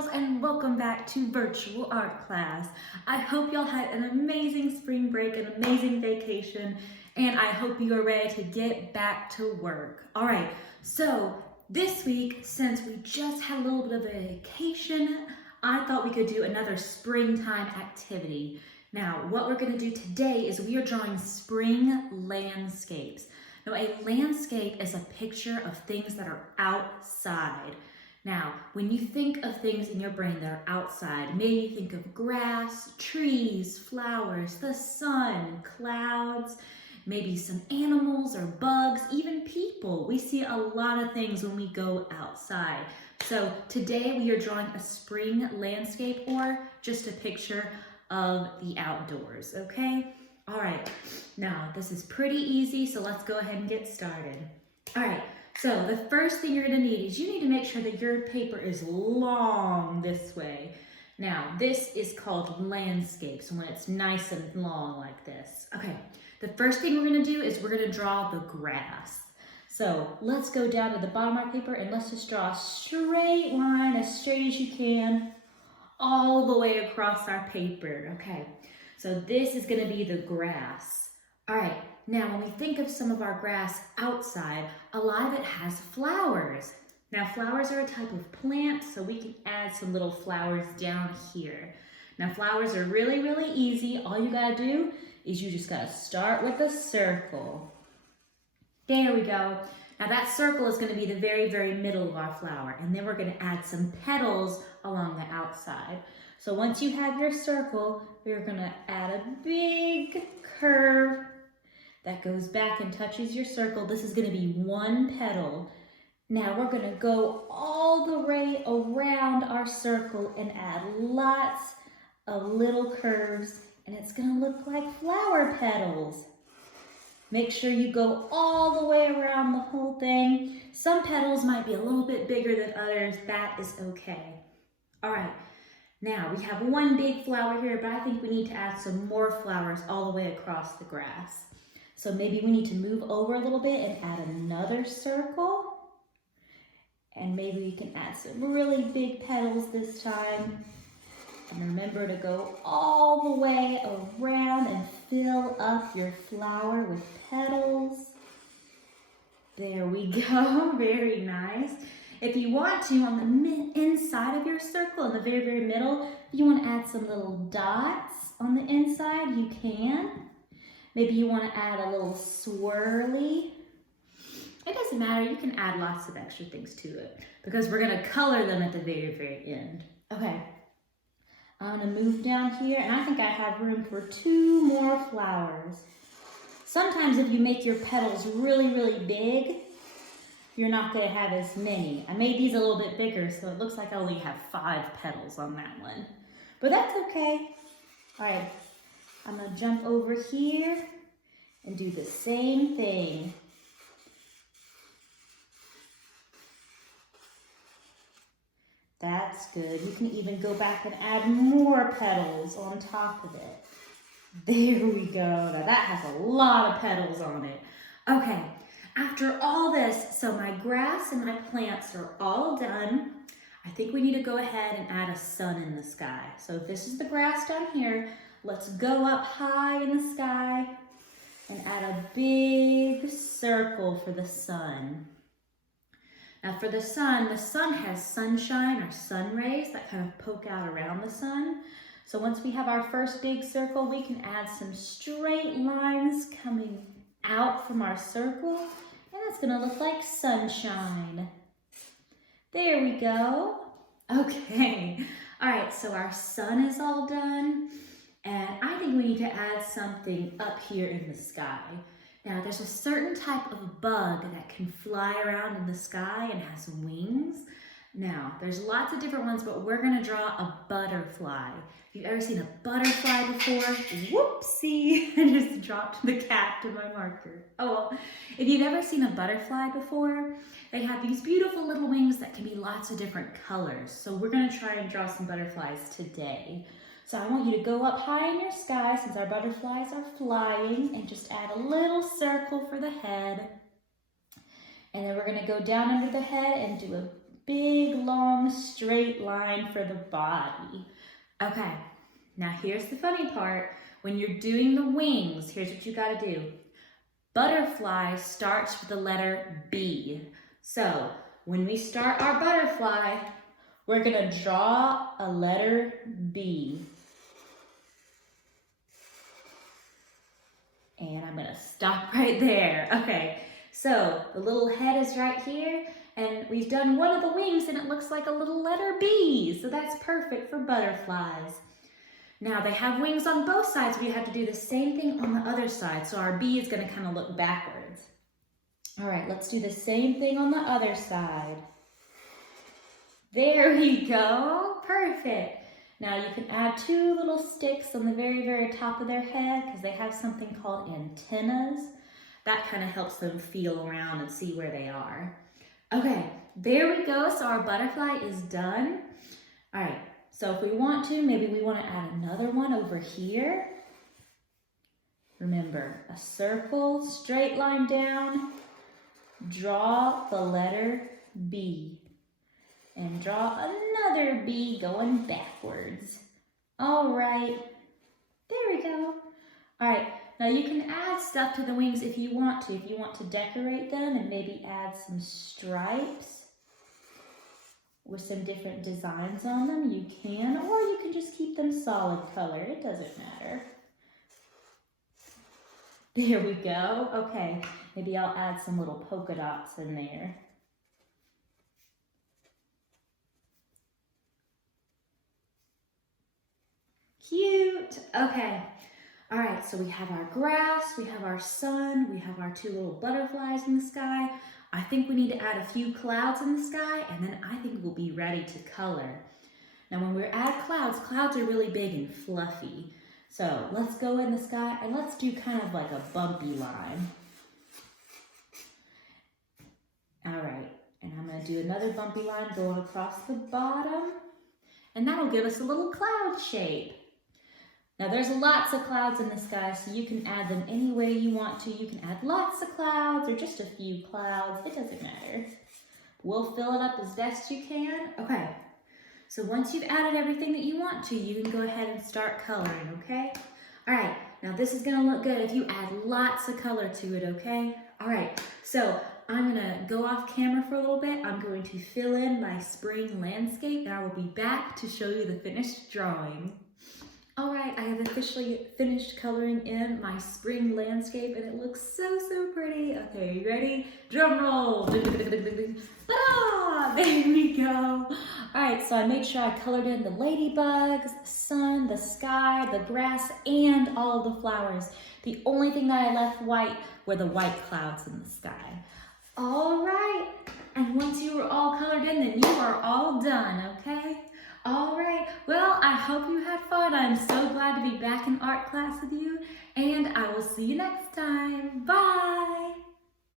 girls, and welcome back to virtual art class. I hope y'all had an amazing spring break, an amazing vacation, and I hope you are ready to get back to work. All right, so this week, since we just had a little bit of a vacation, I thought we could do another springtime activity. Now, what we're going to do today is we are drawing spring landscapes. Now, a landscape is a picture of things that are outside. Now, when you think of things in your brain that are outside, maybe you think of grass, trees, flowers, the sun, clouds, maybe some animals or bugs, even people. We see a lot of things when we go outside. So today we are drawing a spring landscape or just a picture of the outdoors, okay? All right, now this is pretty easy, so let's go ahead and get started. All right, so the first thing you're gonna need is you need to make sure that your paper is long this way. Now, this is called landscapes when it's nice and long like this. Okay, the first thing we're gonna do is we're gonna draw the grass. So let's go down to the bottom of our paper and let's just draw a straight line, as straight as you can, all the way across our paper, okay? So this is gonna be the grass. All right, now when we think of some of our grass outside, a lot of it has flowers. Now flowers are a type of plant, so we can add some little flowers down here. Now flowers are really, really easy. All you gotta do is you just gotta start with a circle. There we go. Now that circle is gonna be the very, very middle of our flower, and then we're gonna add some petals along the outside. So once you have your circle, we're gonna add a big curve that goes back and touches your circle. This is gonna be one petal. Now we're gonna go all the way around our circle and add lots of little curves, and it's gonna look like flower petals. Make sure you go all the way around the whole thing. Some petals might be a little bit bigger than others. That is okay. All right, now we have one big flower here, but I think we need to add some more flowers all the way across the grass. So maybe we need to move over a little bit and add another circle. And maybe we can add some really big petals this time. And remember to go all the way around and fill up your flower with petals. There we go, very nice. If you want to, on the inside of your circle, in the very, very middle, if you want to add some little dots on the inside, you can. Maybe you want to add a little swirly. It doesn't matter, you can add lots of extra things to it because we're gonna color them at the very, very end. Okay, I'm gonna move down here and I think I have room for 2 more flowers. Sometimes if you make your petals really, really big, you're not gonna have as many. I made these a little bit bigger, so it looks like I only have 5 petals on that one. But that's okay. All right, I'm gonna jump over here and do the same thing. That's good. You can even go back and add more petals on top of it. There we go. Now that has a lot of petals on it. Okay, after all this, so my grass and my plants are all done. I think we need to go ahead and add a sun in the sky. So this is the grass down here. Let's go up high in the sky and add a big circle for the sun. Now for the sun has sunshine or sun rays that kind of poke out around the sun. So once we have our first big circle, we can add some straight lines coming out from our circle, and that's gonna look like sunshine. There we go. Okay, all right, so our sun is all done, and I think we need to add something up here in the sky. Now, there's a certain type of bug that can fly around in the sky and has wings. Now, there's lots of different ones, but we're gonna draw a butterfly. If you've ever seen a butterfly before, whoopsie, I just dropped the cap to my marker. Oh well, if you've ever seen a butterfly before, they have these beautiful little wings that can be lots of different colors. So we're gonna try and draw some butterflies today. So I want you to go up high in your sky since our butterflies are flying and just add a little circle for the head. And then we're gonna go down under the head and do a big, long, straight line for the body. Okay, now here's the funny part. When you're doing the wings, here's what you gotta do. Butterfly starts with the letter B. So when we start our butterfly, we're gonna draw a letter B. And I'm gonna stop right there. Okay, so the little head is right here, and we've done one of the wings and it looks like a little letter B. So that's perfect for butterflies. Now they have wings on both sides, we have to do the same thing on the other side. So our B is gonna kind of look backwards. All right, let's do the same thing on the other side. There we go, perfect. Now you can add two little sticks on the very, very top of their head because they have something called antennas. That kind of helps them feel around and see where they are. Okay, there we go. So our butterfly is done. All right, so if we want to, maybe we want to add another one over here. Remember, a circle, straight line down, draw the letter B. And draw another B going backwards. All right, there we go. All right, now you can add stuff to the wings if you want to. If you want to decorate them and maybe add some stripes with some different designs on them, you can, or you can just keep them solid color. It doesn't matter. There we go. Okay, maybe I'll add some little polka dots in there. Cute. Okay. All right, so we have our grass, we have our sun, we have our two little butterflies in the sky. I think we need to add a few clouds in the sky, and then I think we'll be ready to color. Now when we add clouds, clouds are really big and fluffy. So let's go in the sky and let's do kind of like a bumpy line. All right, and I'm gonna do another bumpy line going across the bottom, and that'll give us a little cloud shape. Now there's lots of clouds in the sky, so you can add them any way you want to. You can add lots of clouds or just a few clouds, it doesn't matter. We'll fill it up as best you can. Okay, so once you've added everything that you want to, you can go ahead and start coloring, okay? All right, now this is gonna look good if you add lots of color to it, okay? All right, so I'm gonna go off camera for a little bit. I'm going to fill in my spring landscape, and I will be back to show you the finished drawing. All right, I have officially finished coloring in my spring landscape, and it looks so, so pretty. Okay, you ready? Drum roll. Ta-da! There we go. All right, so I made sure I colored in the ladybugs, the sun, the sky, the grass, and all of the flowers. The only thing that I left white were the white clouds in the sky. All right, and once you are all colored in, then you are all done, okay? All right, well, I hope you had fun. I'm so glad to be back in art class with you, and I will see you next time. Bye.